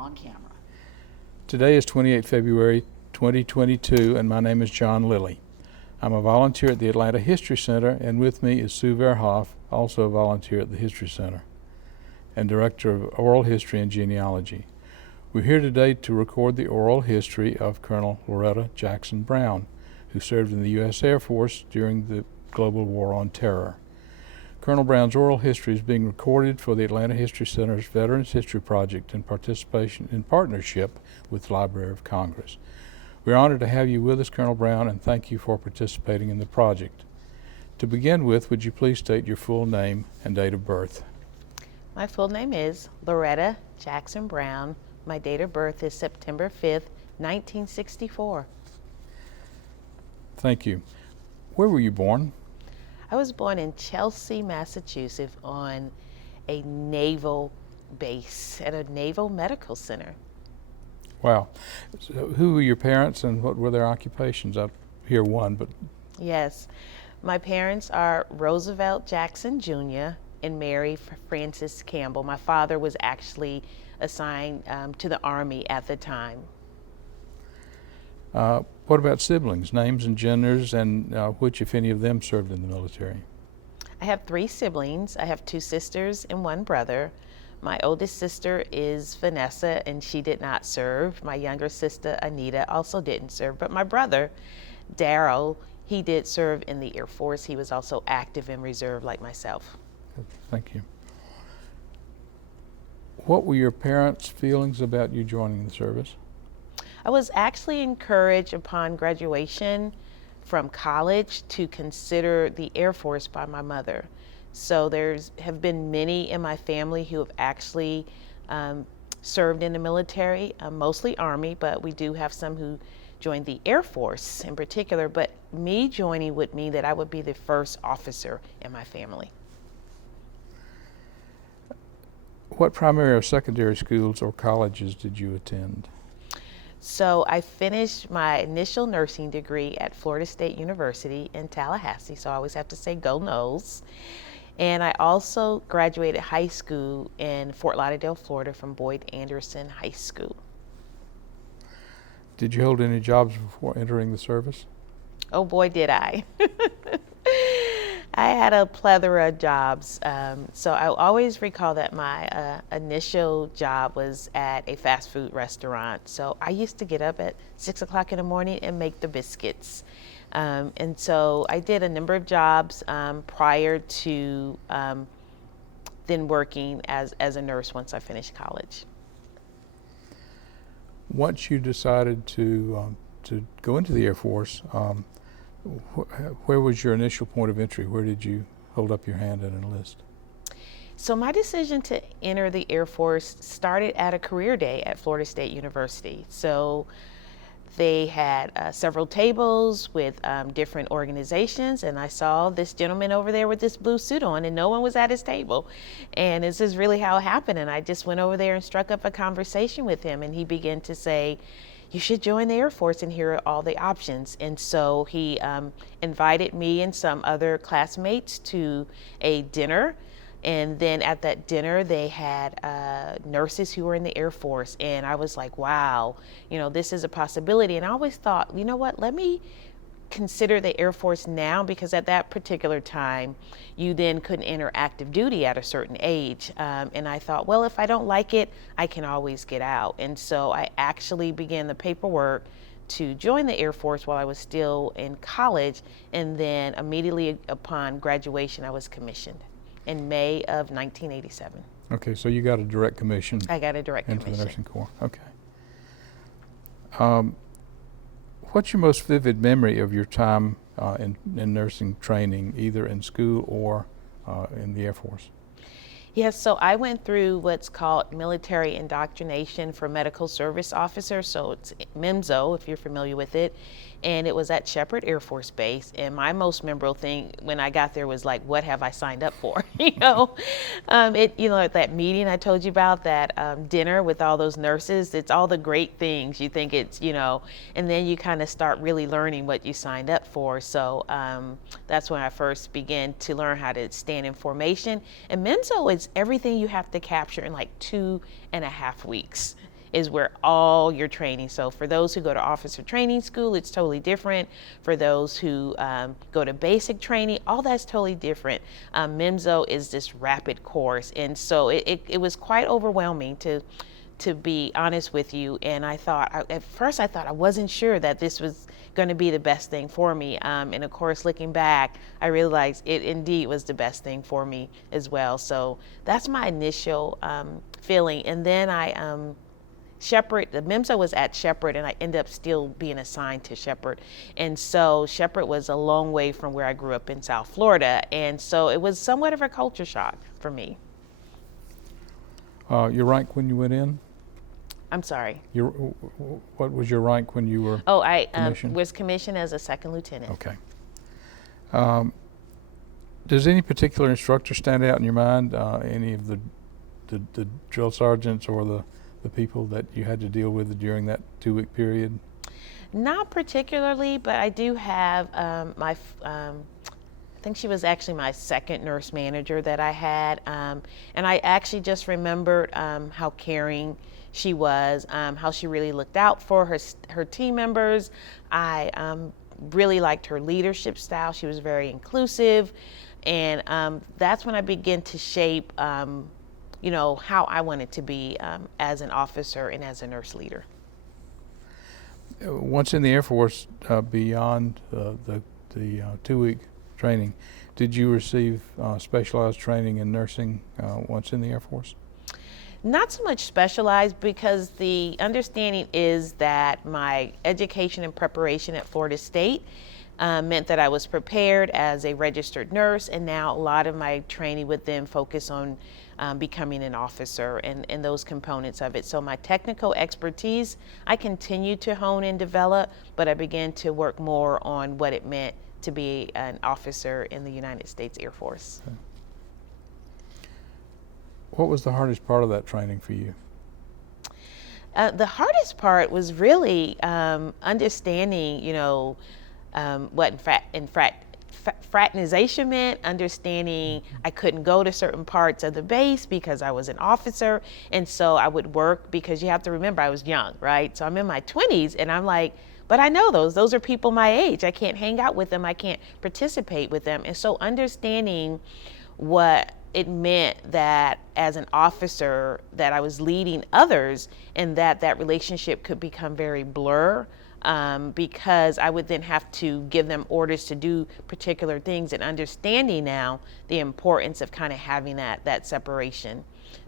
on camera. Today is 28 February 2022, and my name is John Lilly. I'm a volunteer at the Atlanta History Center, and with me is Sue Verhoff, also a volunteer at the History Center, and Director of Oral History and Genealogy. We're here today to record the oral history of Colonel Loretta Jackson Brown, who served in the U.S. Air Force during the global war on terror. Colonel Brown's oral history is being recorded for the Atlanta History Center's Veterans History Project in partnership with the Library of Congress. We're honored to have you with us, Colonel Brown, and thank you for participating in the project. To begin with, would you please state your full name and date of birth? My full name is Loretta Jackson Brown. My date of birth is September 5th, 1964. Thank you. Where were you born? I was born in Chelsea, Massachusetts on a naval base at a naval medical center. Wow. So who were your parents and what were their occupations? I hear one, but... Yes. My parents are Roosevelt Jackson Jr. and Mary Frances Campbell. My father was actually assigned to the Army at the time. What about siblings, names and genders, and which, if any of them, served in the military? I have 3 siblings. I have 2 sisters and 1 brother. My oldest sister is Vanessa, and she did not serve. My younger sister, Anita, also didn't serve. But my brother, Daryl, he did serve in the Air Force. He was also active in reserve like myself. Thank you. What were your parents' feelings about you joining the service? I was actually encouraged upon graduation from college to consider the Air Force by my mother. So have been many in my family who have actually served in the military, mostly Army, but we do have some who joined the Air Force in particular. But me joining would mean that I would be the first officer in my family. What primary or secondary schools or colleges did you attend? So I finished my initial nursing degree at Florida State University in Tallahassee, so I always have to say go Noles. And I also graduated high school in Fort Lauderdale, Florida from Boyd Anderson High School. Did you hold any jobs before entering the service? Oh boy, did I. I had a plethora of jobs. So I always recall that my initial job was at a fast food restaurant. So I used to get up at 6 o'clock in the morning and make the biscuits. And so I did a number of jobs prior to then working as a nurse once I finished college. Once you decided to go into the Air Force, where was your initial point of entry? Where did you hold up your hand and enlist? So my decision to enter the Air Force started at a career day at Florida State University. So they had several tables with different organizations, and I saw this gentleman over there with this blue suit on, and no one was at his table. And this is really how it happened. And I just went over there and struck up a conversation with him, and he began to say, "You should join the Air Force, and here are all the options." And so he invited me and some other classmates to a dinner. And then at that dinner, they had nurses who were in the Air Force. And I was like, wow, this is a possibility. And I always thought, you know what, let me consider the Air Force now, because at that particular time, you then couldn't enter active duty at a certain age. And I thought, well, if I don't like it, I can always get out. And so I actually began the paperwork to join the Air Force while I was still in college. And then immediately upon graduation, I was commissioned in May of 1987. Okay, so you got a direct commission. I got a direct commission. Into the nursing corps, okay. What's your most vivid memory of your time in nursing training, either in school or in the Air Force? Yes, so I went through what's called military indoctrination for medical service officers. So it's MIMSO, if you're familiar with it. And it was at Shepherd Air Force Base. And my most memorable thing when I got there was like, what have I signed up for? At that meeting I told you about, that dinner with all those nurses, it's all the great things. You think it's, and then you kind of start really learning what you signed up for. So that's when I first began to learn how to stand in formation. And MIMSO is everything you have to capture in like 2.5 weeks. is where all your training. So for those who go to officer training school, it's totally different. For those who go to basic training, all that's totally different. MIMSO is this rapid course, and so it was quite overwhelming to be honest with you. And at first I thought I wasn't sure that this was going to be the best thing for me. And of course, looking back, I realized it indeed was the best thing for me as well. So that's my initial feeling. And then Shepherd, the MIMSO was at Shepherd, and I ended up still being assigned to Shepherd. And so Shepherd was a long way from where I grew up in South Florida. And so it was somewhat of a culture shock for me. Your rank when you went in? I'm sorry. What was your rank when you were I commissioned? Was commissioned as a second lieutenant. Okay. Does any particular instructor stand out in your mind? Any of the drill sergeants or the people that you had to deal with during that 2-week period? Not particularly, but I do have I think she was actually my second nurse manager that I had. And I actually just remembered how caring she was, how she really looked out for her team members. I really liked her leadership style. She was very inclusive. And that's when I began to shape, how I wanted to be as an officer and as a nurse leader. Once in the Air Force, beyond the 2-week training, did you receive specialized training in nursing once in the Air Force? Not so much specialized, because the understanding is that my education and preparation at Florida State meant that I was prepared as a registered nurse, and now a lot of my training would then focus on becoming an officer and those components of it. So my technical expertise, I continued to hone and develop, but I began to work more on what it meant to be an officer in the United States Air Force. Okay. What was the hardest part of that training for you? The hardest part was really understanding, what fraternization meant, understanding I couldn't go to certain parts of the base because I was an officer. And so I would work, because you have to remember I was young, right? So I'm in my 20s, and I'm like, but I know those are people my age. I can't hang out with them. I can't participate with them. And so understanding what it meant that as an officer that I was leading others, and that relationship could become very blur, because I would then have to give them orders to do particular things, and understanding now the importance of kind of having that separation,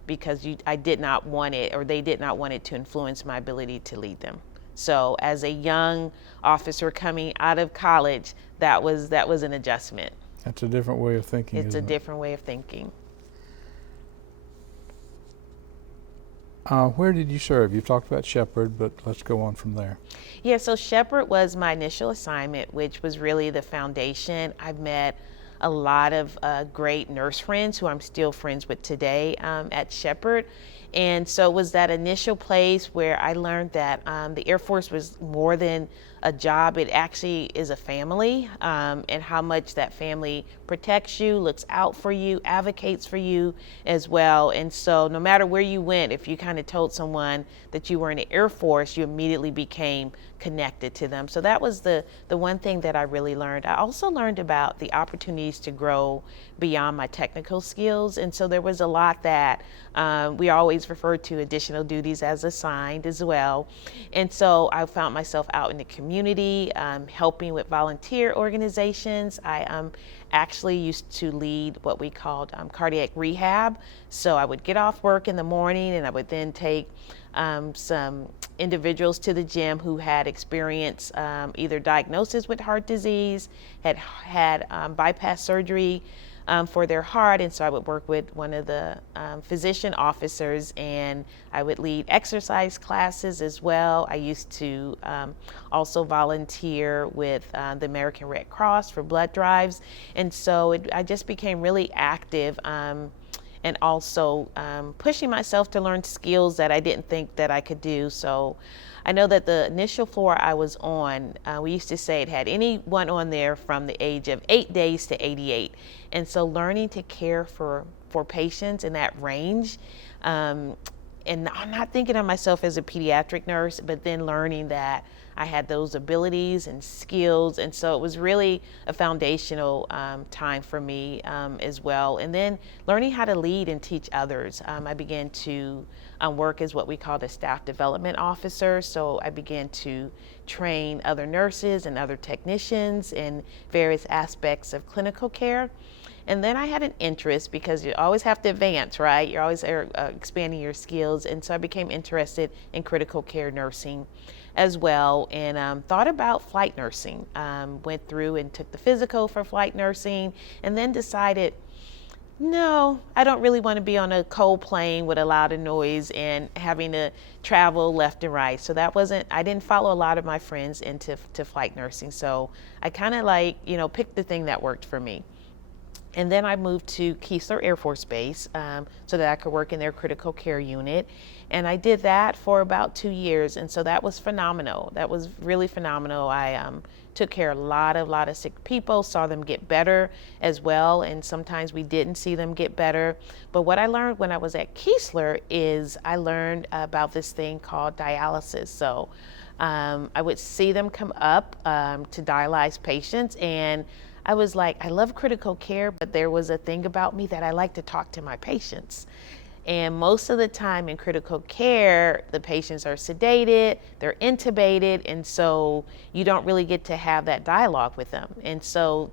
because I did not want it, or they did not want it to influence my ability to lead them. So as a young officer coming out of college, that was an adjustment. That's a different way of thinking. It's a different way of thinking. Where did you serve? You've talked about Shepherd, but let's go on from there. Yeah, so Shepherd was my initial assignment, which was really the foundation. I've met a lot of great nurse friends who I'm still friends with today at Shepherd. And so it was that initial place where I learned that the Air Force was more than a job. It actually is a family, and how much that family protects you, looks out for you, advocates for you as well. And so no matter where you went, if you kind of told someone that you were in the Air Force, you immediately became connected to them. So that was the one thing that I really learned. I also learned about the opportunities to grow beyond my technical skills. And so there was a lot that we always refer to additional duties as assigned as well. And so I found myself out in the community, helping with volunteer organizations. I actually used to lead what we called cardiac rehab. So I would get off work in the morning, and I would then take some individuals to the gym who had experienced either diagnosis with heart disease, had bypass surgery for their heart. And so I would work with one of the physician officers, and I would lead exercise classes as well. I used to also volunteer with the American Red Cross for blood drives. And so I just became really active, and also pushing myself to learn skills that I didn't think that I could do. So I know that the initial floor I was on, we used to say it had anyone on there from the age of 8 days to 88. And so learning to care for patients in that range and I'm not thinking of myself as a pediatric nurse, but then learning that I had those abilities and skills. And so it was really a foundational time for me as well. And then learning how to lead and teach others. I began to work as what we called a staff development officer. So I began to train other nurses and other technicians in various aspects of clinical care. And then I had an interest, because you always have to advance, right? You're always expanding your skills. And so I became interested in critical care nursing as well, and thought about flight nursing. Went through and took the physical for flight nursing, and then decided, no, I don't really want to be on a cold plane with a lot of noise and having to travel left and right. So I didn't follow a lot of my friends into flight nursing. So I kind of picked the thing that worked for me. And then I moved to Keesler Air Force Base so that I could work in their critical care unit. And I did that for about 2 years. And so that was phenomenal. That was really phenomenal. I took care of a lot of sick people, saw them get better as well. And sometimes we didn't see them get better. But what I learned when I was at Keesler is I learned about this thing called dialysis. So I would see them come up to dialyze patients, and I was like, I love critical care, but there was a thing about me that I like to talk to my patients. And most of the time in critical care, the patients are sedated, they're intubated, and so you don't really get to have that dialogue with them. And so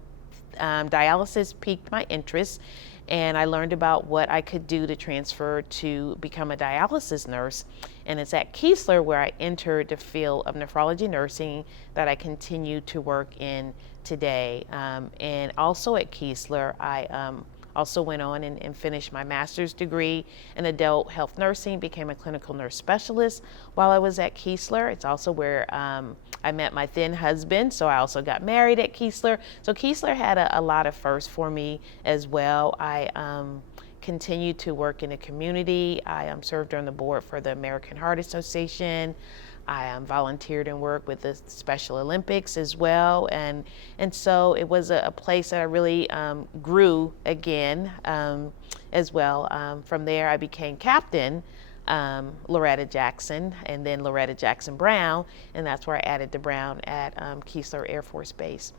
dialysis piqued my interest, and I learned about what I could do to transfer to become a dialysis nurse. And it's at Keesler where I entered the field of nephrology nursing that I continue to work in today. And also at Keesler, I also went on and finished my master's degree in adult health nursing, became a clinical nurse specialist while I was at Keesler. It's also where I met my then husband, so I also got married at Keesler. So Keesler had a lot of firsts for me as well. I continued to work in the community. I served on the board for the American Heart Association. I volunteered and worked with the Special Olympics as well. And so it was a place that I really grew again as well. From there, I became captain, Loretta Jackson, and then Loretta Jackson Brown. And that's where I added the Brown at Keesler Air Force Base.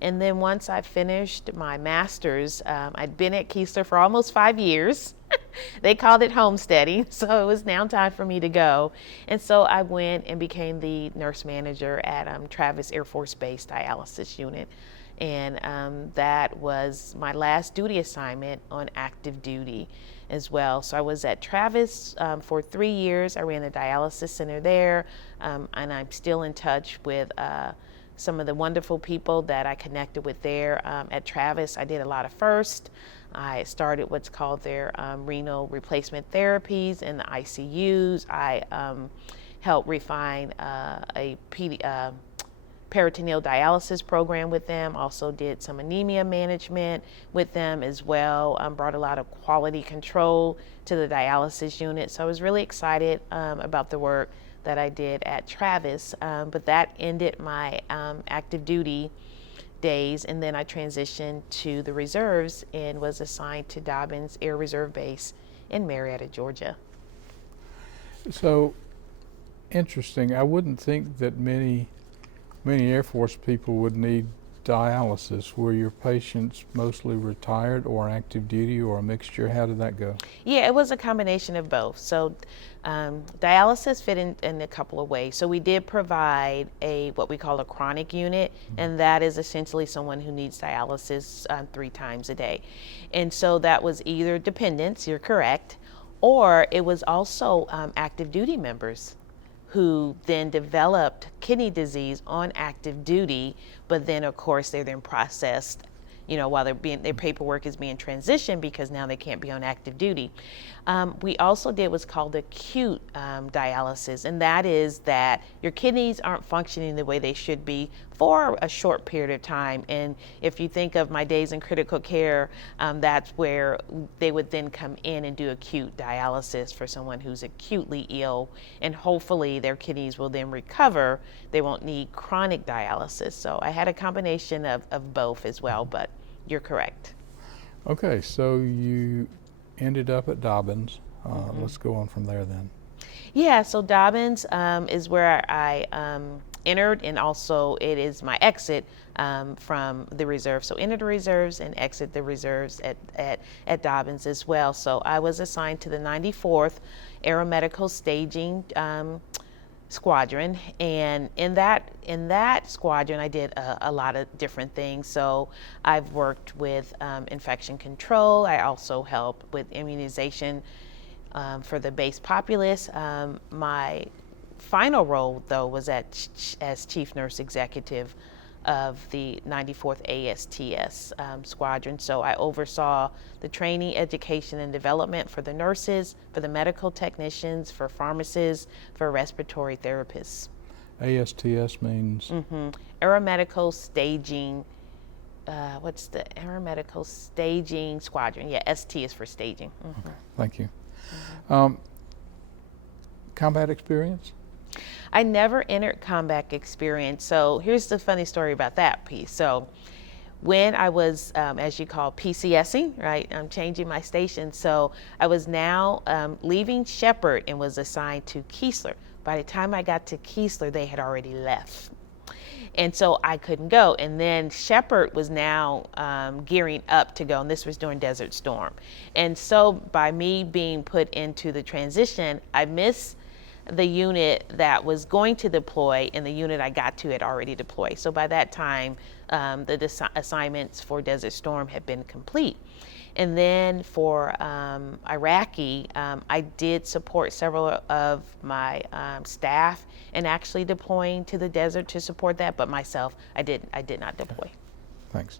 And then once I finished my master's, I'd been at Keesler for almost 5 years. They called it homesteading, so it was now time for me to go. And so I went and became the nurse manager at Travis Air Force Base dialysis unit. And that was my last duty assignment on active duty as well. So I was at Travis for 3 years. I ran the dialysis center there, and I'm still in touch with some of the wonderful people that I connected with there at Travis. I did a lot of firsts. I started what's called their renal replacement therapies in the ICUs. I helped refine a peritoneal dialysis program with them. Also did some anemia management with them as well. Brought a lot of quality control to the dialysis unit. So I was really excited about the work that I did at Travis, but that ended my active duty days, and then I transitioned to the reserves and was assigned to Dobbins Air Reserve Base in Marietta, Georgia. So interesting. I wouldn't think that many Air Force people would need dialysis. Were your patients mostly retired or active duty or a mixture? How did that go? Yeah, it was a combination of both. So dialysis fit in a couple of ways. So we did provide what we call a chronic unit, and that is essentially someone who needs dialysis 3 times a day. And so that was either dependents, you're correct, or it was also active duty members who then developed kidney disease on active duty, but then of course they're then processed, while their paperwork is being transitioned because now they can't be on active duty. We also did what's called acute dialysis, and that is that your kidneys aren't functioning the way they should be for a short period of time. And if you think of my days in critical care, that's where they would then come in and do acute dialysis for someone who's acutely ill, and hopefully their kidneys will then recover. They won't need chronic dialysis. So I had a combination of both as well, but you're correct. Okay, so you ended up at Dobbins. Let's go on from there then. Yeah, so Dobbins is where I entered, and also it is my exit from the reserve. So enter the reserves and exit the reserves at Dobbins as well. So I was assigned to the 94th Aeromedical Staging Squadron, and in that squadron I did a lot of different things. So I've worked with infection control. I also helped with immunization for the base populace. My final role, though, was as Chief Nurse Executive of the 94th ASTS Squadron. So I oversaw the training, education, and development for the nurses, for the medical technicians, for pharmacists, for respiratory therapists. ASTS means? Aeromedical Staging, what's the Aeromedical Staging Squadron? Yeah, ST is for staging. Okay, thank you. Combat experience? I never entered combat experience. So here's the funny story about that piece. So when I was, as you call, PCSing, right? I'm changing my station. So I was now leaving Shepherd and was assigned to Keesler. By the time I got to Keesler, they had already left. And so I couldn't go. And then Shepherd was now gearing up to go, and this was during Desert Storm. And so by me being put into the transition, I missed the unit that was going to deploy, and the unit I got to had already deployed. So by that time, the assignments for Desert Storm had been complete. And then for Iraqi, I did support several of my staff in actually deploying to the desert to support that, but myself, I did not deploy. Thanks.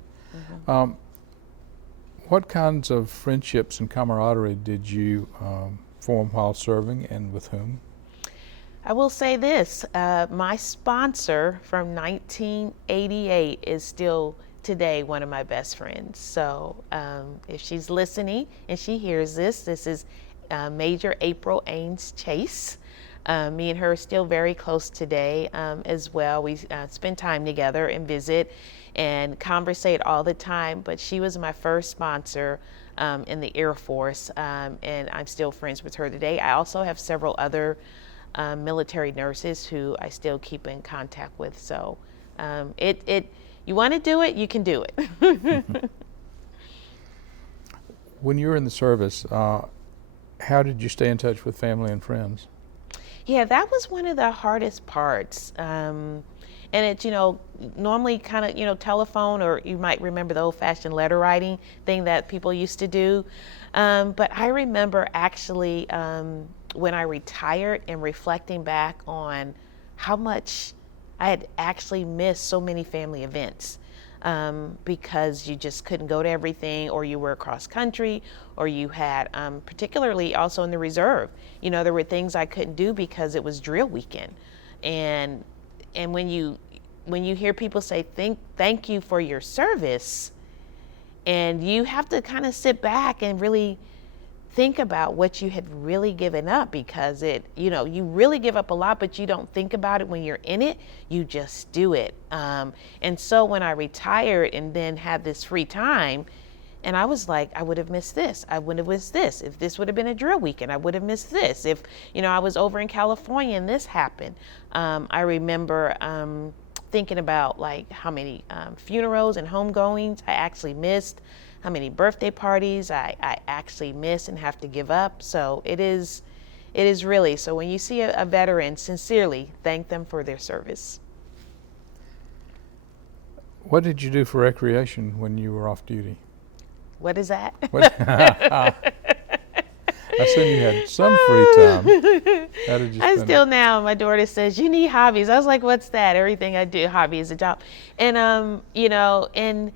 What kinds of friendships and camaraderie did you form while serving, and with whom? I will say this, my sponsor from 1988 is still today one of my best friends. So if she's listening and she hears this is Major April Ains Chase. Me and her are still very close today as well. We spend time together and visit and conversate all the time, but she was my first sponsor in the Air Force, and I'm still friends with her today. I also have several other military nurses who I still keep in contact with. So you want to do it, you can do it. When you were in the service, how did you stay in touch with family and friends? Yeah, that was one of the hardest parts. And it's, normally kind of, telephone, or you might remember the old-fashioned letter writing thing that people used to do. But I remember actually when I retired and reflecting back on how much I had actually missed so many family events because you just couldn't go to everything, or you were across country, or you had, particularly also in the reserve, there were things I couldn't do because it was drill weekend. And when you hear people say thank you for your service, and you have to kind of sit back and really think about what you had really given up, because you really give up a lot, but you don't think about it when you're in it. You just do it. And so when I retired and then had this free time, and I was like, I would have missed this. I would have missed this. If this would have been a drill weekend, I would have missed this. If, I was over in California and this happened. I remember thinking about like how many funerals and homegoings I actually missed, how many birthday parties I actually miss and have to give up. So it is really, so when you see a veteran, sincerely thank them for their service. What did you do for recreation when you were off duty? What is that? I assume you had some free time. How did you spend it? Still now, my daughter says, you need hobbies. I was like, what's that? Everything I do, hobby is a job. And, and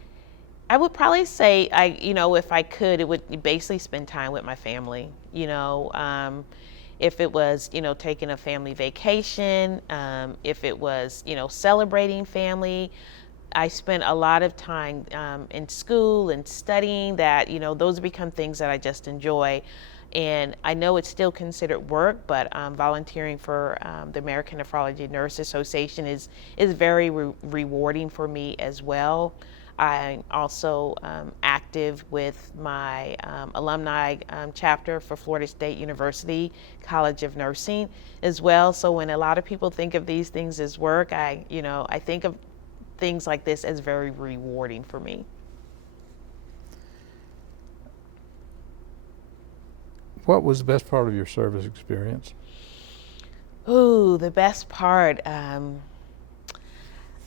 I would probably say, if I could, it would basically spend time with my family. If it was, taking a family vacation, if it was, celebrating family. I spent a lot of time in school and studying that, those become things that I just enjoy. And I know it's still considered work, but volunteering for the American Nephrology Nurse Association is very rewarding for me as well. I'm also active with my alumni chapter for Florida State University College of Nursing as well. So when a lot of people think of these things as work, I think of things like this as very rewarding for me. What was the best part of your service experience? Ooh, the best part.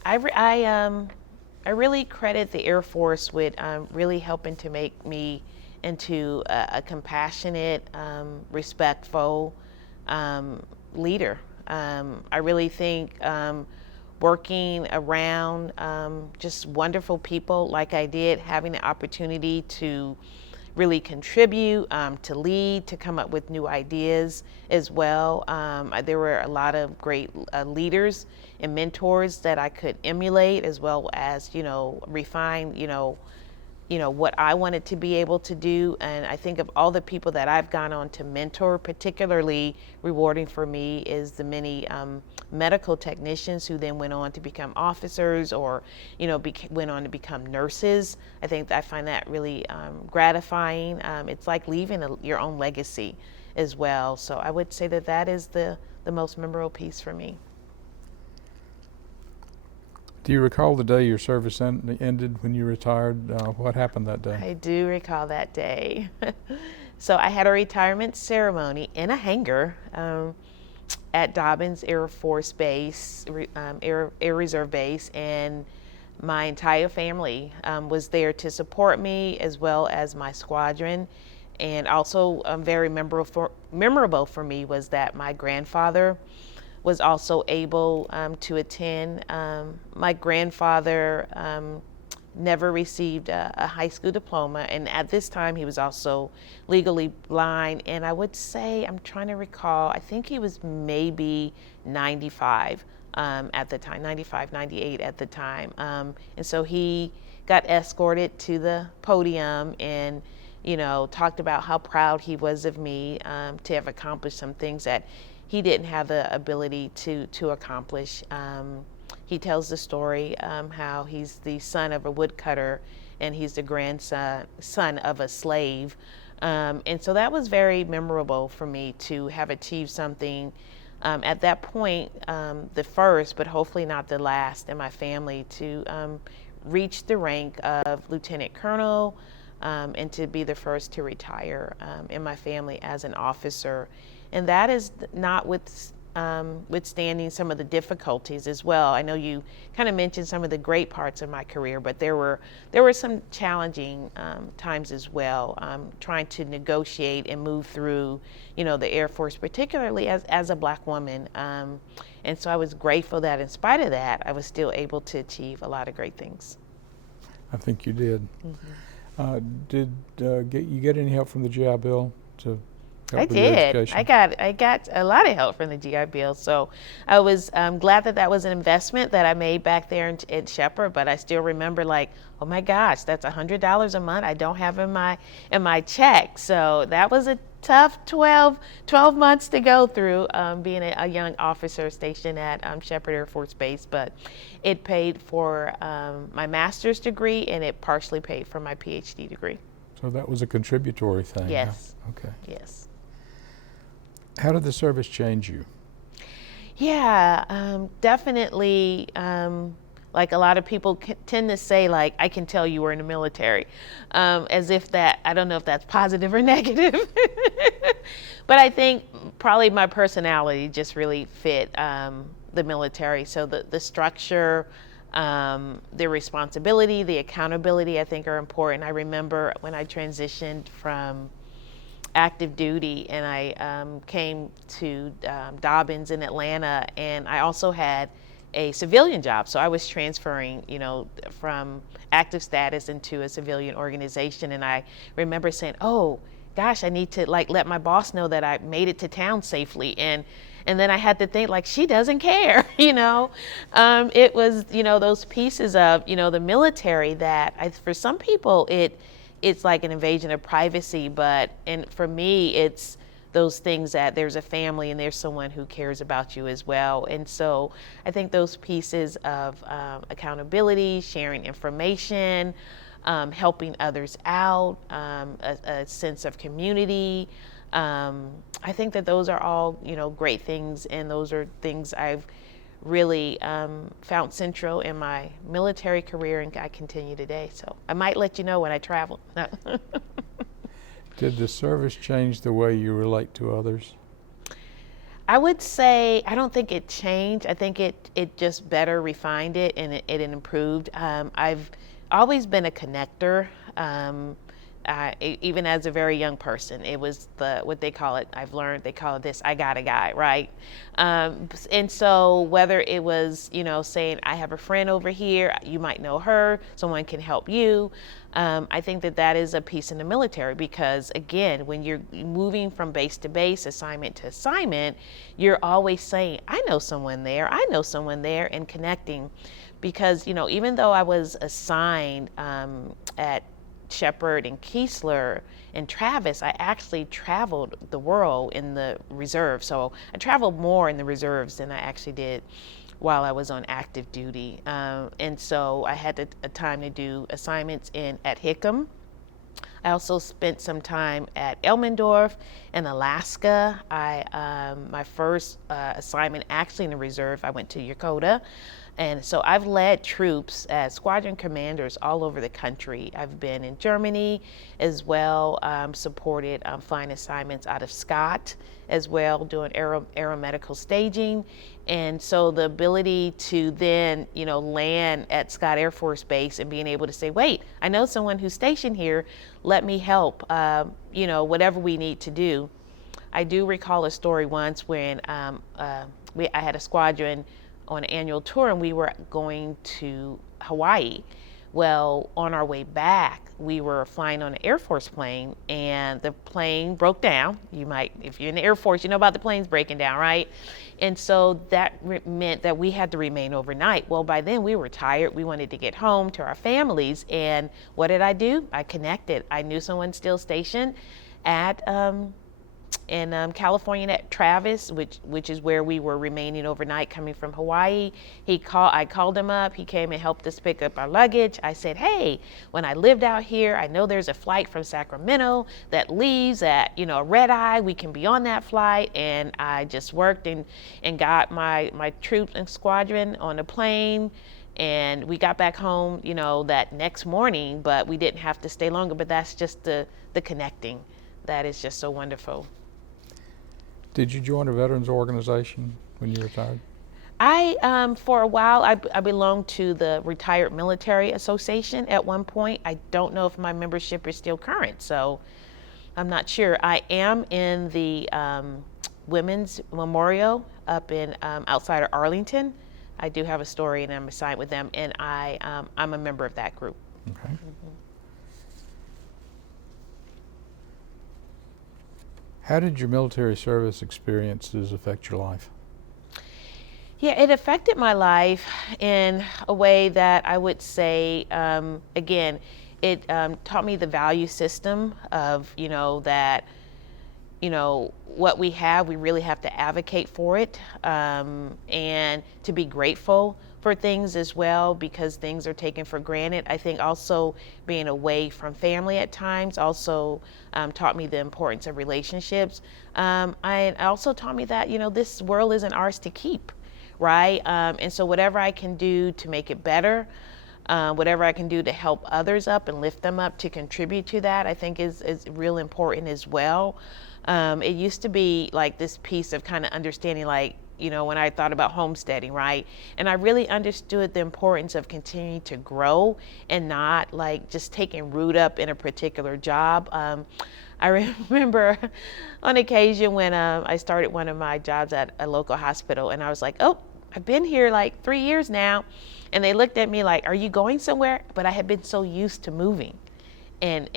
I really credit the Air Force with really helping to make me into a compassionate, respectful leader. I really think working around just wonderful people like I did, having the opportunity to really contribute, to lead, to come up with new ideas as well. There were a lot of great leaders and mentors that I could emulate, as well as, refine, what I wanted to be able to do. And I think of all the people that I've gone on to mentor, particularly rewarding for me is the many medical technicians who then went on to become officers or, went on to become nurses. I find that really gratifying. It's like leaving your own legacy as well. So I would say that is the most memorable piece for me. Do you recall the day your service ended when you retired? What happened that day? I do recall that day. So I had a retirement ceremony in a hangar at Dobbins Air Force Base, Air Reserve Base, and my entire family was there to support me, as well as my squadron. And also very memorable for me was that my grandfather was also able to attend. My grandfather never received a high school diploma, and at this time he was also legally blind. And I would say, I'm trying to recall, I think he was maybe 95 at the time, 95, 98 at the time. And so he got escorted to the podium and talked about how proud he was of me to have accomplished some things that he didn't have the ability to accomplish. He tells the story how he's the son of a woodcutter and he's the grandson of a slave. And so that was very memorable for me to have achieved something at that point, the first, but hopefully not the last in my family, to reach the rank of lieutenant colonel and to be the first to retire in my family as an officer. And that is withstanding some of the difficulties as well. I know you kind of mentioned some of the great parts of my career, but there were some challenging times as well, trying to negotiate and move through, the Air Force, particularly as a Black woman. And so I was grateful that in spite of that, I was still able to achieve a lot of great things. I think you did. Mm-hmm. Did you get any help from the GI Bill to help I with your did. education? I got a lot of help from the GI Bill. So I was glad that was an investment that I made back there at Shepherd. But I still remember, like, oh my gosh, that's $100 a month I don't have in my check. So that was a tough 12 months to go through, being a young officer stationed at Shepherd Air Force Base. But it paid for my master's degree, and it partially paid for my PhD degree. So that was a contributory thing. Yes. Huh? Okay. Yes. How did the service change you? Yeah, definitely. Like a lot of people tend to say, like, I can tell you were in the military, as if that, I don't know if that's positive or negative. But I think probably my personality just really fit the military. So the structure, the responsibility, the accountability, I think are important. I remember when I transitioned from active duty and I came to Dobbins in Atlanta, and I also had a civilian job. So I was transferring, from active status into a civilian organization. And I remember saying, oh gosh, I need to let my boss know that I made it to town safely. And then I had to think, she doesn't care, It was, those pieces of, the military that for some people it's like an invasion of privacy, but for me, it's those things that there's a family and there's someone who cares about you as well. And so I think those pieces of accountability, sharing information, helping others out, a sense of community. I think that those are all, great things, and those are things I've really found central in my military career, and I continue today. So I might let you know when I travel. Did the service change the way you relate to others? I would say I don't think it changed. I think it just better refined it, and it improved. I've always been a connector. Even as a very young person, it was what they call it. I've learned they call it this, I got a guy, right? And so whether it was, saying I have a friend over here, you might know her, someone can help you. I think that is a piece in the military, because again, when you're moving from base to base, assignment to assignment, you're always saying, I know someone there, and connecting. Because, even though I was assigned at Shepherd and Keesler and Travis, I actually traveled the world in the reserve. So I traveled more in the reserves than I actually did while I was on active duty. And so I had a time to do assignments at Hickam. I also spent some time at Elmendorf in Alaska. My first assignment actually in the reserve, I went to Yokota. And so I've led troops as squadron commanders all over the country. I've been in Germany as well, supported flying assignments out of Scott as well, doing aeromedical staging. And so the ability to then, land at Scott Air Force Base and being able to say, wait, I know someone who's stationed here, let me help, whatever we need to do. I do recall a story once when I had a squadron on an annual tour, and we were going to Hawaii. Well, on our way back, we were flying on an Air Force plane, and the plane broke down. If you're in the Air Force, you know about the planes breaking down, right? And so that meant that we had to remain overnight. Well, by then we were tired. We wanted to get home to our families. And what did I do? I connected. I knew someone still stationed at in California at Travis, which is where we were remaining overnight coming from Hawaii. I called him up. He came and helped us pick up our luggage. I said, hey, when I lived out here, I know there's a flight from Sacramento that leaves at, a red eye. We can be on that flight. And I just worked and got my troops and squadron on a plane. And we got back home, that next morning, but we didn't have to stay longer. But that's just the connecting. That is just so wonderful. Did you join a veterans organization when you retired? For a while, I belonged to the Retired Military Association at one point. I don't know if my membership is still current, so I'm not sure. I am in the Women's Memorial up in outside of Arlington. I do have a story, and I'm assigned with them, and I'm a member of that group. Okay. Mm-hmm. How did your military service experiences affect your life? Yeah, it affected my life in a way that I would say, again, it taught me the value system of, that, what we have, we really have to advocate for it, and to be grateful for things as well, because things are taken for granted. I think also being away from family at times also taught me the importance of relationships. I also taught me that, this world isn't ours to keep, right? And so whatever I can do to make it better, whatever I can do to help others up and lift them up to contribute to that, I think is real important as well. It used to be like this piece of kind of understanding, like, when I thought about homesteading, right? And I really understood the importance of continuing to grow and not like just taking root up in a particular job. I remember on occasion when I started one of my jobs at a local hospital, and I was like, oh, I've been here like 3 years now. And they looked at me like, are you going somewhere? But I had been so used to moving. And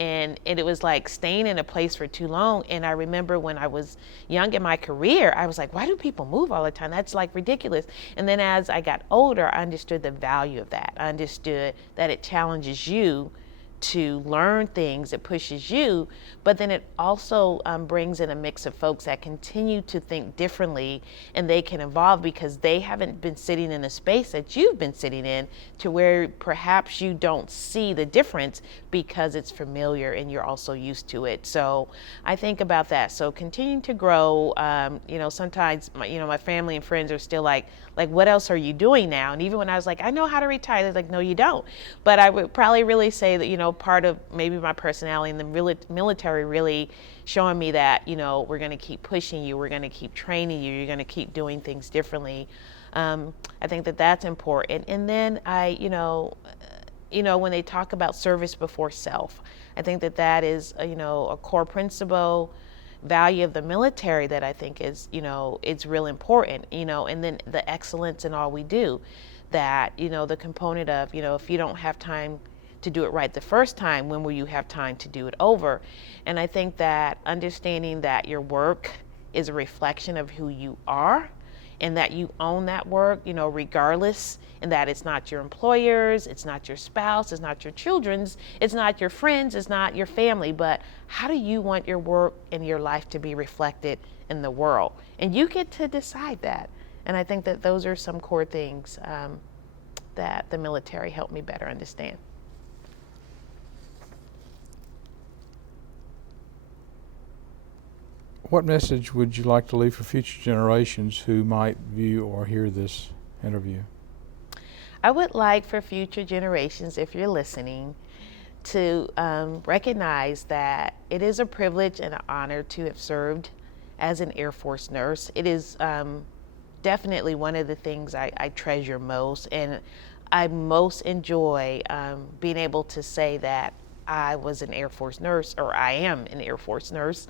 it was like staying in a place for too long. And I remember when I was young in my career, I was like, why do people move all the time? That's like ridiculous. And then as I got older, I understood the value of that. I understood that it challenges you to learn things, it pushes you, but then it also brings in a mix of folks that continue to think differently, and they can evolve because they haven't been sitting in a space that you've been sitting in, to where perhaps you don't see the difference because it's familiar and you're also used to it. So I think about that. So continuing to grow, sometimes my family and friends are still like, what else are you doing now? And even when I was like, I know how to retire, they're like, no, you don't. But I would probably really say that, part of maybe my personality in the military really showing me that, we're going to keep pushing you, we're going to keep training you, you're going to keep doing things differently. I think that that's important. And then when they talk about service before self, I think that that is, a core principle, value of the military that I think is, it's real important, and then the excellence in all we do, that, the component of, if you don't have time to do it right the first time, when will you have time to do it over? And I think that understanding that your work is a reflection of who you are, and that you own that work, regardless, and that it's not your employer's, it's not your spouse, it's not your children's, it's not your friends, it's not your family, but how do you want your work and your life to be reflected in the world? And you get to decide that. And I think that those are some core things that the military helped me better understand. What message would you like to leave for future generations who might view or hear this interview? I would like for future generations, if you're listening, to recognize that it is a privilege and an honor to have served as an Air Force nurse. It is definitely one of the things I treasure most, and I most enjoy being able to say that I was an Air Force nurse, or I am an Air Force nurse.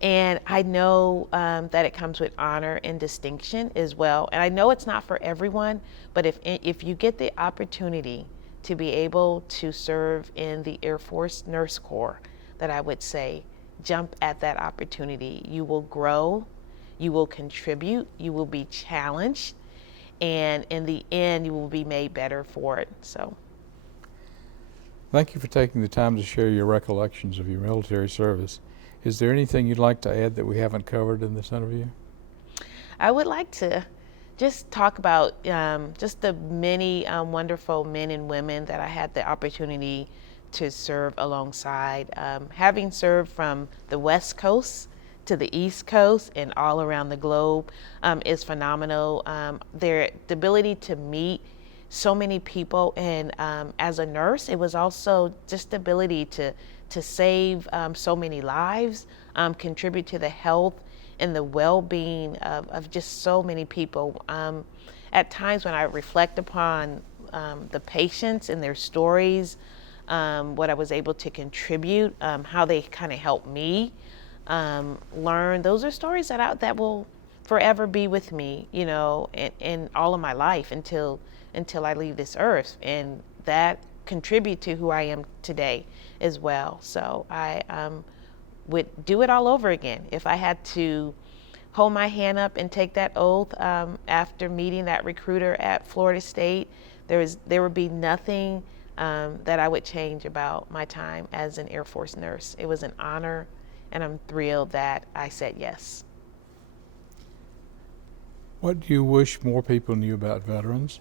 And I know that it comes with honor and distinction as well. And I know it's not for everyone, but if you get the opportunity to be able to serve in the Air Force Nurse Corps, that I would say, jump at that opportunity. You will grow, you will contribute, you will be challenged, and in the end, you will be made better for it. So, thank you for taking the time to share your recollections of your military service. Is there anything you'd like to add that we haven't covered in this interview? I would like to just talk about just the many wonderful men and women that I had the opportunity to serve alongside. Having served from the West Coast to the East Coast and all around the globe is phenomenal. The ability to meet so many people, and as a nurse, it was also just the ability to save so many lives, contribute to the health and the well-being of just so many people. At times when I reflect upon the patients and their stories, what I was able to contribute, how they kind of helped me learn, those are stories that will forever be with me, in all of my life until I leave this earth, and that contribute to who I am today as well. So I would do it all over again. If I had to hold my hand up and take that oath after meeting that recruiter at Florida State, there would be nothing that I would change about my time as an Air Force nurse. It was an honor, and I'm thrilled that I said yes. What do you wish more people knew about veterans?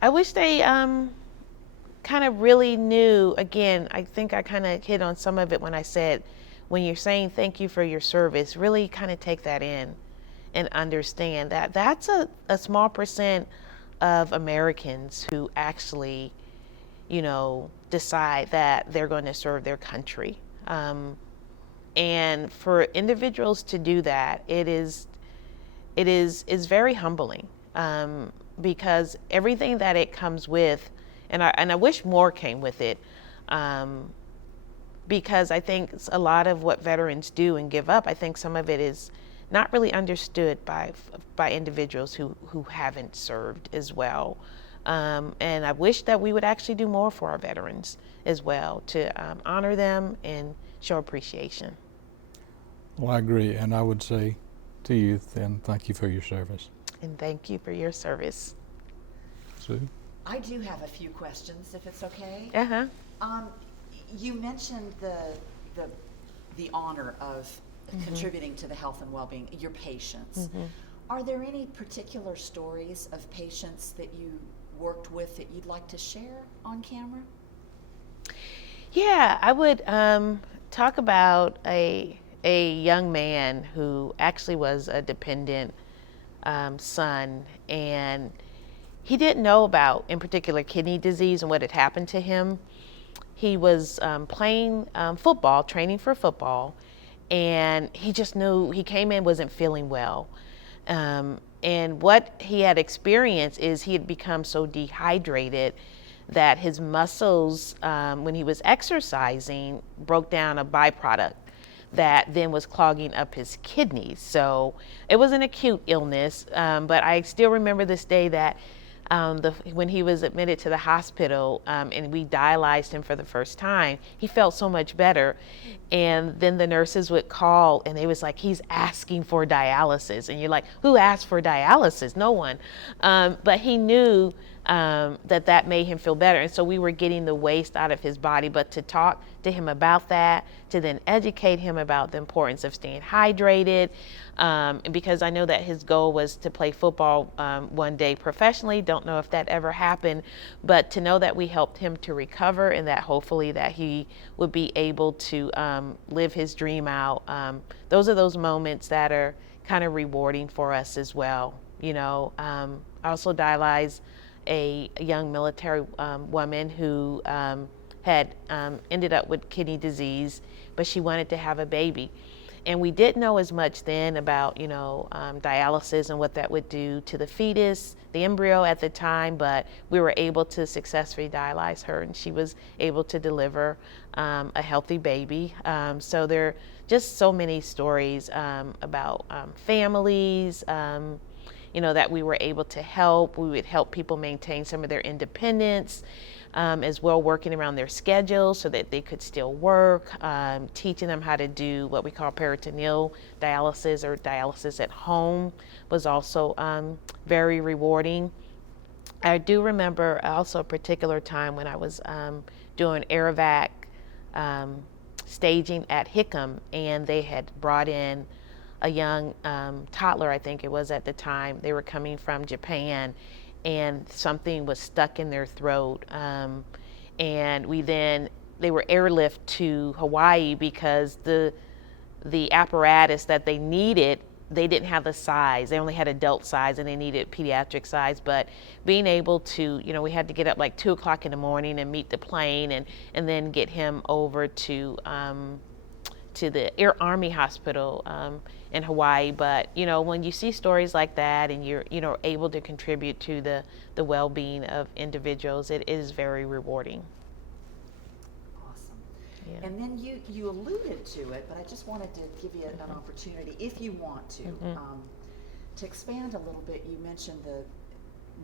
I wish they kind of really knew, again, I think I kind of hit on some of it when I said, when you're saying thank you for your service, really kind of take that in and understand that that's a small percent of Americans who actually, decide that they're going to serve their country. And for individuals to do that, it is very humbling. Because everything that it comes with, and I wish more came with it, because I think a lot of what veterans do and give up, I think some of it is not really understood by individuals who haven't served as well. And I wish that we would actually do more for our veterans as well, to honor them and show appreciation. Well, I agree, and I would say to you then, thank you for your service. And thank you for your service. Sue? I do have a few questions, if it's okay. Uh-huh. You mentioned the honor of contributing to the health and well-being, your patients. Are there any particular stories of patients that you worked with that you'd like to share on camera? Yeah, I would talk about a young man who actually was a dependent son, and he didn't know about, in particular, kidney disease and what had happened to him. He was playing football, training for football, and he just knew he came in, wasn't feeling well. And what he had experienced is he had become so dehydrated that his muscles, when he was exercising, broke down a byproduct that then was clogging up his kidneys. So it was an acute illness, but I still remember this day that when he was admitted to the hospital and we dialyzed him for the first time, he felt so much better. And then the nurses would call and they was like, he's asking for dialysis. And you're like, who asked for dialysis? No one. But he knew that made him feel better. And so we were getting the waste out of his body, but to talk to him about that, to then educate him about the importance of staying hydrated, and because I know that his goal was to play football one day professionally. Don't know if that ever happened, but to know that we helped him to recover and that hopefully that he would be able to live his dream out. Those are those moments that are kind of rewarding for us as well. You know, I also dialyzed a young military woman who had ended up with kidney disease, but she wanted to have a baby. And we didn't know as much then about, you know, dialysis and what that would do to the fetus, the embryo at the time, but we were able to successfully dialyze her and she was able to deliver a healthy baby. So there are just so many stories about families, you know, that we were able to help. We would help people maintain some of their independence, as well, working around their schedules so that they could still work, teaching them how to do what we call peritoneal dialysis or dialysis at home was also very rewarding. I do remember also a particular time when I was doing air staging at Hickam, and they had brought in a young toddler, I think it was at the time. They were coming from Japan and something was stuck in their throat. And they were airlifted to Hawaii because the apparatus that they needed, they didn't have the size. They only had adult size and they needed pediatric size. But being able to, you know, we had to get up like 2 o'clock in the morning and meet the plane and then get him over to the Air Army Hospital in Hawaii. But you know, when you see stories like that and you're, you know, able to contribute to the well-being of individuals, it is very rewarding. Awesome. Yeah. And then you alluded to it, but I just wanted to give you an opportunity, if you want to expand a little bit. You mentioned the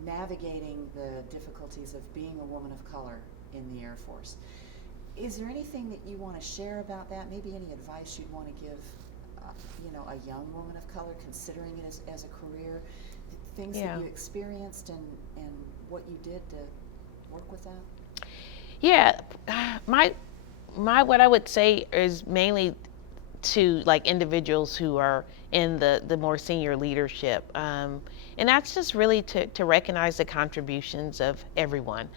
navigating the difficulties of being a woman of color in the Air Force. Is there anything that you want to share about that? Maybe any advice you'd want to give, you know, a young woman of color considering it as a career? Things that you experienced and what you did to work with that? Yeah, what I would say is mainly to like individuals who are in the more senior leadership, and that's just really to recognize the contributions of everyone.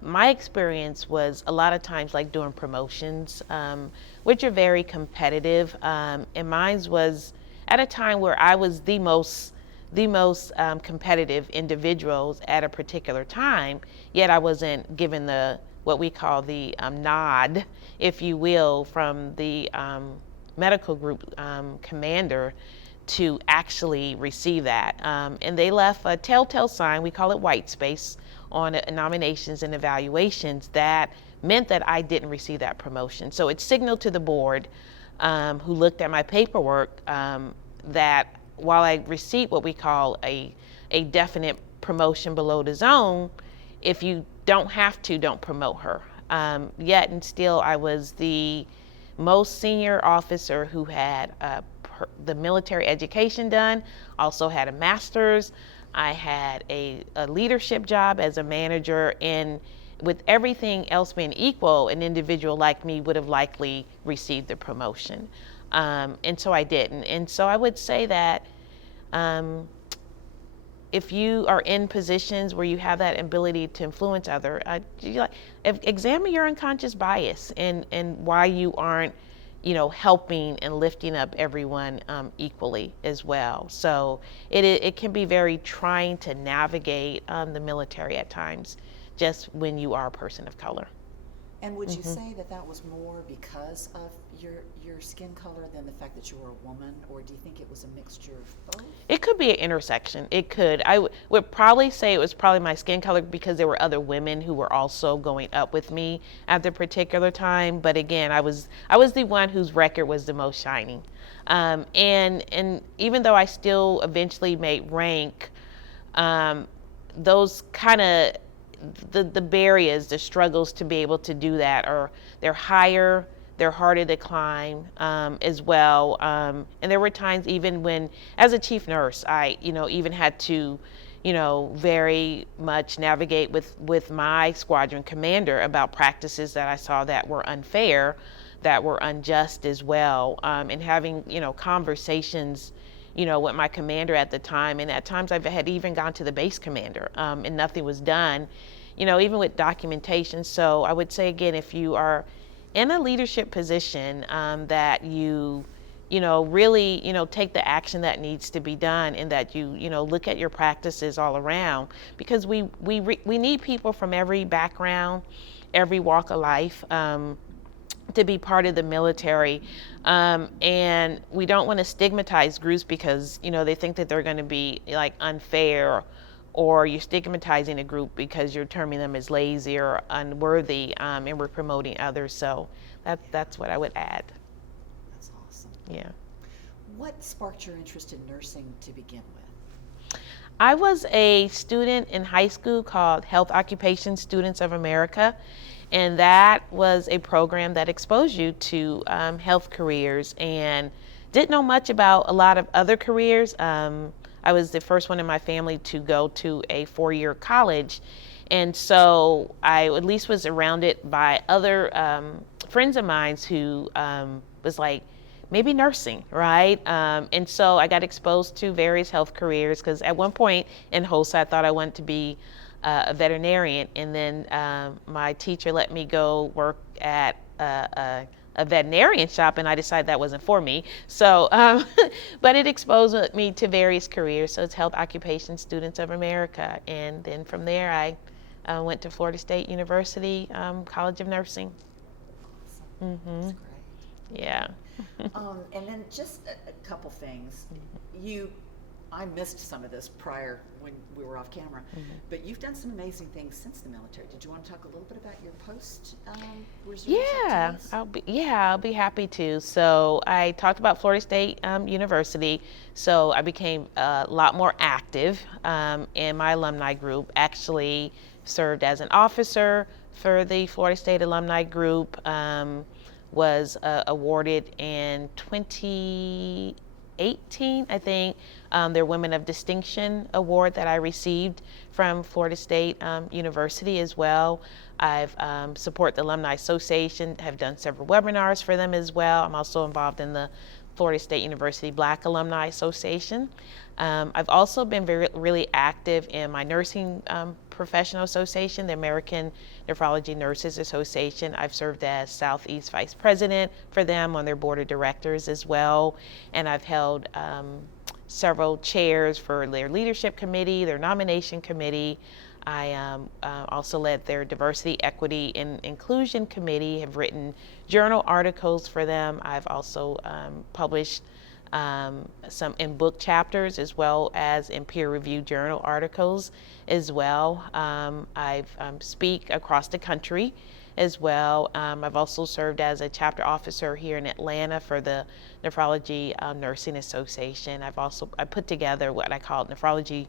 My experience was a lot of times like doing promotions, which are very competitive, and mine was at a time where I was the most competitive individuals at a particular time, yet I wasn't given what we call the nod, if you will, from the medical group commander to actually receive that. And they left a telltale sign, we call it white space, on nominations and evaluations that meant that I didn't receive that promotion. So it signaled to the board, who looked at my paperwork, that while I received what we call a definite promotion below the zone, if you don't have to, don't promote her. Yet and still I was the most senior officer who had the military education done, also had a master's. I had a leadership job as a manager, and with everything else being equal, an individual like me would have likely received the promotion. And so I didn't. And so I would say that if you are in positions where you have that ability to influence others, examine your unconscious bias and why you aren't, helping and lifting up everyone equally as well. So it can be very trying to navigate the military at times, just when you are a person of color. And would you say that that was more because of your skin color than the fact that you were a woman, or do you think it was a mixture of both? It could be an intersection. It could. I would probably say it was probably my skin color, because there were other women who were also going up with me at the particular time. But again, I was the one whose record was the most shining. And even though I still eventually made rank, those kind of the barriers, the struggles to be able to do that they're higher, they're harder to climb as well. And there were times even when, as a chief nurse, I even had to very much navigate with my squadron commander about practices that I saw that were unfair, that were unjust as well, and having conversations with my commander at the time. And at times I had even gone to the base commander, and nothing was done, even with documentation. So I would say, again, if you are in a leadership position, that you really take the action that needs to be done, and that you look at your practices all around, because we need people from every background, every walk of life, to be part of the military. And we don't want to stigmatize groups because they think that they're going to be like unfair, or you're stigmatizing a group because you're terming them as lazy or unworthy, and we're promoting others. So that's what I would add. That's awesome. Yeah. What sparked your interest in nursing to begin with? I was a student in high school called Health Occupation Students of America, and that was a program that exposed you to health careers, and didn't know much about a lot of other careers. I was the first one in my family to go to a 4-year college, and so I at least was surrounded by other friends of mine who was like, maybe nursing, right? And so I got exposed to various health careers, because at one point in HOSA I thought I wanted to be a veterinarian, and then my teacher let me go work at a veterinarian shop, and I decided that wasn't for me. So, but it exposed me to various careers. So it's Health Occupation Students of America, and then from there I went to Florida State University College of Nursing. Awesome. Mm-hmm. That's great. Yeah. And then just a couple things. I missed some of this prior when we were off camera, but you've done some amazing things since the military. Did you want to talk a little bit about your post reserve activities? I'll be happy to. So I talked about Florida State University. So I became a lot more active in my alumni group. Actually served as an officer for the Florida State Alumni Group. Was awarded in 2018, I think, their Women of Distinction Award that I received from Florida State University as well. I've support the Alumni Association, have done several webinars for them as well. I'm also involved in the Florida State University Black Alumni Association. I've also been really active in my nursing professional association, the American Nephrology Nurses Association. I've served as Southeast Vice President for them on their board of directors as well. And I've held several chairs for their leadership committee, their nomination committee. I also led their diversity, equity, and inclusion committee, have written journal articles for them. I've also published some in book chapters as well as in peer-reviewed journal articles as well. I've speak across the country as well. I've also served as a chapter officer here in Atlanta for the Nephrology Nursing Association. I put together what I call Nephrology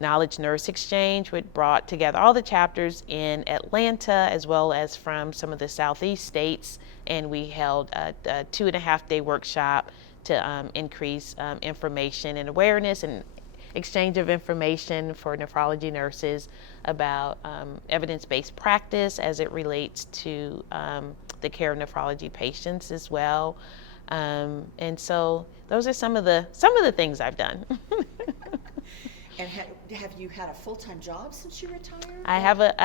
Knowledge Nurse Exchange, which brought together all the chapters in Atlanta as well as from some of the Southeast states, and we held a 2.5-day workshop to increase information and awareness and exchange of information for nephrology nurses about evidence-based practice as it relates to the care of nephrology patients as well. And so those are some of the things I've done. And have you had a full-time job since you retired? I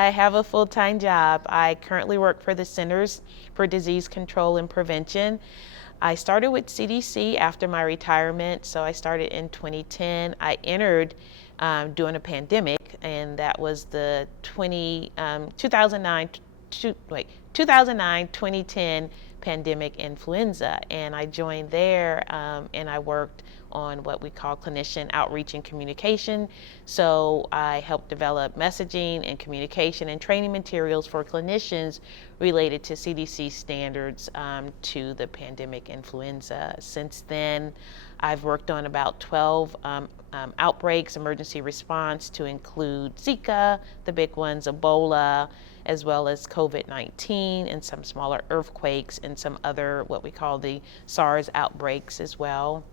have a full-time job. I currently work for the Centers for Disease Control and Prevention. I started with CDC after my retirement, so I started in 2010. I entered during a pandemic, and that was the 2009-2010 pandemic influenza, and I joined there, and I worked on what we call clinician outreach and communication. So I helped develop messaging and communication and training materials for clinicians related to CDC standards to the pandemic influenza. Since then, I've worked on about 12 outbreaks, emergency response, to include Zika, the big ones, Ebola, as well as COVID-19 and some smaller earthquakes and some other what we call the SARS outbreaks as well.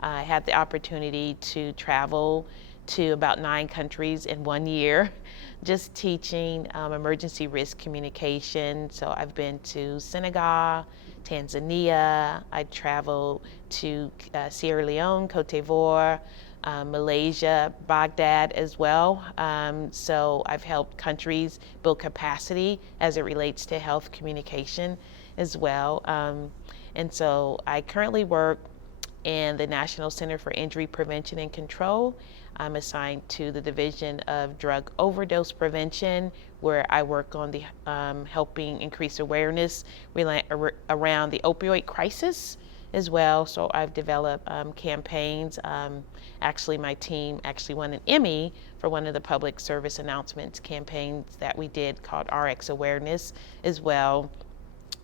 I had the opportunity to travel to about 9 countries in 1 year, just teaching emergency risk communication. So I've been to Senegal, Tanzania, I traveled to Sierra Leone, Cote d'Ivoire, Malaysia, Baghdad as well. So I've helped countries build capacity as it relates to health communication as well. And so I currently work in the National Center for Injury Prevention and Control. I'm assigned to the Division of Drug Overdose Prevention, where I work on the helping increase awareness around the opioid crisis as well. So I've developed campaigns. Actually, my team actually won an Emmy for one of the public service announcements campaigns that we did called RX Awareness as well,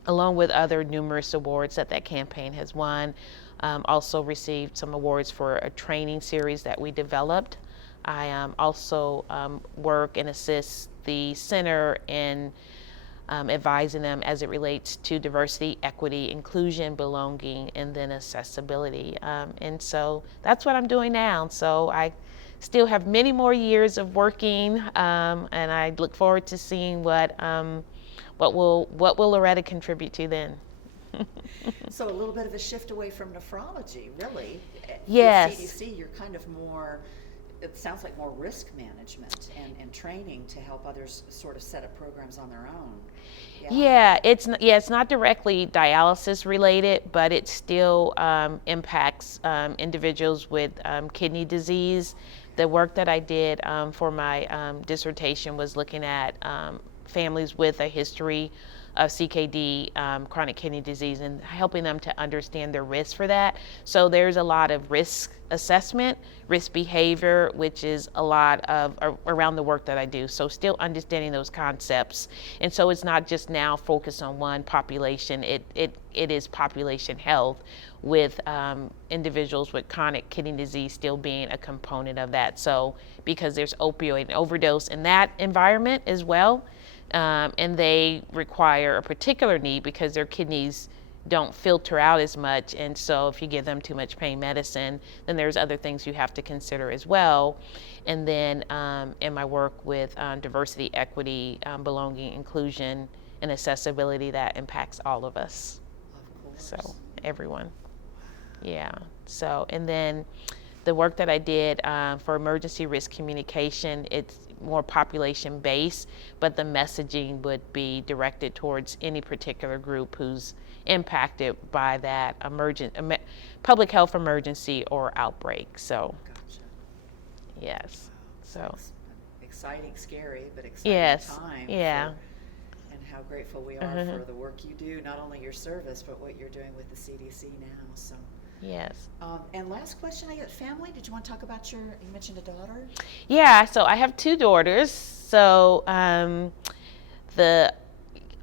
along with other numerous awards that campaign has won. Also received some awards for a training series that we developed. I also work and assist the center in advising them as it relates to diversity, equity, inclusion, belonging, and then accessibility. And so that's what I'm doing now. So I still have many more years of working, and I look forward to seeing what will Loretta contribute to then. So a little bit of a shift away from nephrology, really. Yes. With CDC, you're kind of more, it sounds like more risk management and training to help others sort of set up programs on their own. Yeah, it's not directly dialysis related, but it still impacts individuals with kidney disease. The work that I did for my dissertation was looking at families with a history of CKD, chronic kidney disease, and helping them to understand their risk for that. So there's a lot of risk assessment, risk behavior, which is a lot of around the work that I do. So still understanding those concepts. And so it's not just now focused on one population, it is population health with individuals with chronic kidney disease still being a component of that. So because there's opioid and overdose in that environment as well, and they require a particular need because their kidneys don't filter out as much, and so if you give them too much pain medicine, then there's other things you have to consider as well. And then in my work with diversity, equity, belonging, inclusion, and accessibility, that impacts all of us. Of course. So everyone. Yeah. So, and then the work that I did for emergency risk communication, it's more population based, but the messaging would be directed towards any particular group who's impacted by that public health emergency or outbreak. So, Gotcha. yes. So It's exciting, scary, but exciting yes. time. Yeah. And how grateful we are for the work you do, not only your service, but what you're doing with the CDC now. So. Yes. And last question, I got family. Did you want to talk about you mentioned a daughter? Yeah, so I have 2 daughters. So the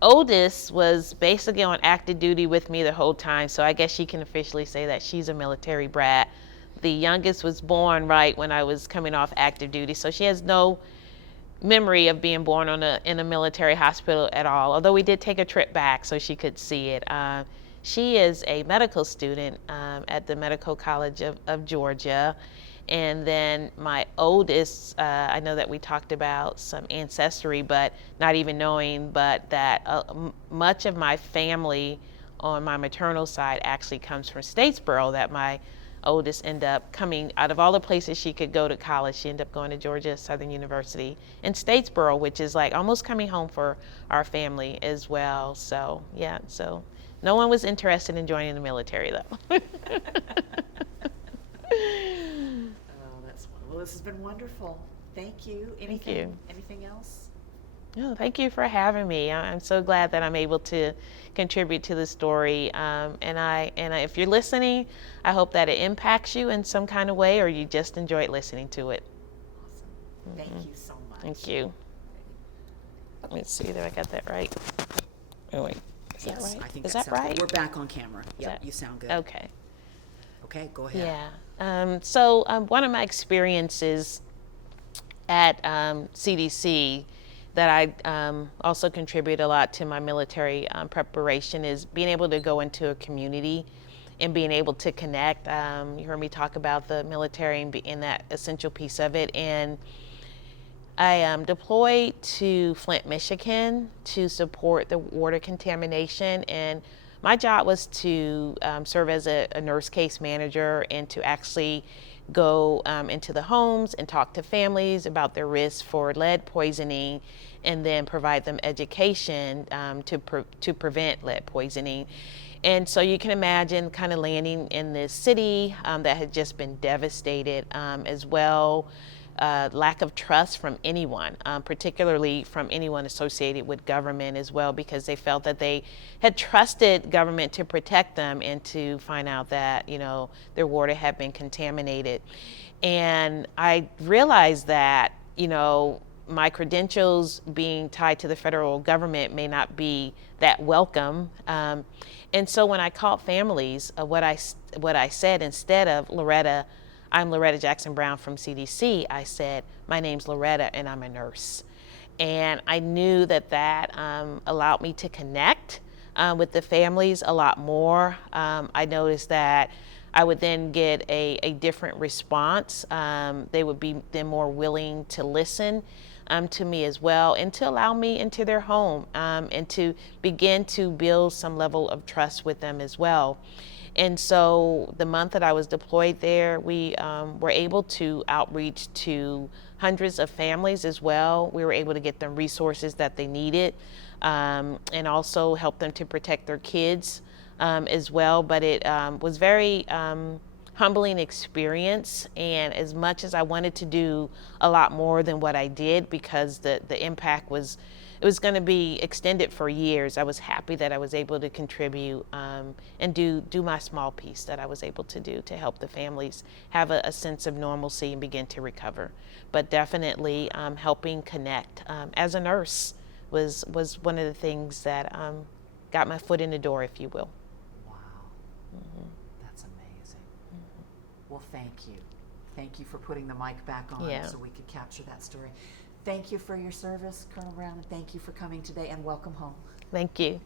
oldest was basically on active duty with me the whole time, so I guess she can officially say that she's a military brat. The youngest was born right when I was coming off active duty, so she has no memory of being born in a military hospital at all, although we did take a trip back so she could see it. She is a medical student at the Medical College of Georgia, And then my oldest, I know that we talked about some ancestry, but not even knowing, but that much of my family on my maternal side actually comes from Statesboro, that my oldest ended up coming out of all the places she could go to college. She ended up going to Georgia Southern University in Statesboro, which is like almost coming home for our family as well. So yeah, so no one was interested in joining the military though. Well, this has been wonderful. Thank you. Thank you. Anything else? No, thank you for having me. I'm so glad that I'm able to contribute to the story. And if you're listening, I hope that it impacts you in some kind of way, or you just enjoyed listening to it. Awesome. Thank you so much. Thank you. Let's see that I got that right. Oh wait, is that right? I think is that that sounds right? good. We're back on camera. Yep, you sound good. Okay. Okay, go ahead. Yeah. So one of my experiences at CDC that I also contribute a lot to my military preparation is being able to go into a community and being able to connect. You heard me talk about the military and that essential piece of it. And I deployed to Flint, Michigan to support the water contamination. And my job was to serve as a nurse case manager and to actually go into the homes and talk to families about their risks for lead poisoning, and then provide them education to prevent lead poisoning. And so you can imagine kind of landing in this city that had just been devastated, as well. Lack of trust from anyone, particularly from anyone associated with government as well, because they felt that they had trusted government to protect them, and to find out that, you know, their water had been contaminated. And I realized that, you know, my credentials being tied to the federal government may not be that welcome. And so when I called families, what I said, instead of Loretta, I'm Loretta Jackson Brown from CDC, I said, my name's Loretta and I'm a nurse. And I knew that that allowed me to connect with the families a lot more. I noticed that I would then get a different response. They would be then more willing to listen to me as well, and to allow me into their home, and to begin to build some level of trust with them as well. And so the month that I was deployed there, we were able to outreach to hundreds of families as well. We were able to get them resources that they needed, and also help them to protect their kids as well. But it was very humbling experience, and as much as I wanted to do a lot more than what I did, because the impact was, it was going to be extended for years, I was happy that I was able to contribute and do my small piece that I was able to do to help the families have a sense of normalcy and begin to recover. But definitely helping connect as a nurse was one of the things that got my foot in the door, if you will. Wow. Mm-hmm. That's amazing. Mm-hmm. Well, thank you. Thank you for putting the mic back on so we could capture that story. Thank you for your service, Colonel Brown, and thank you for coming today, and welcome home. Thank you.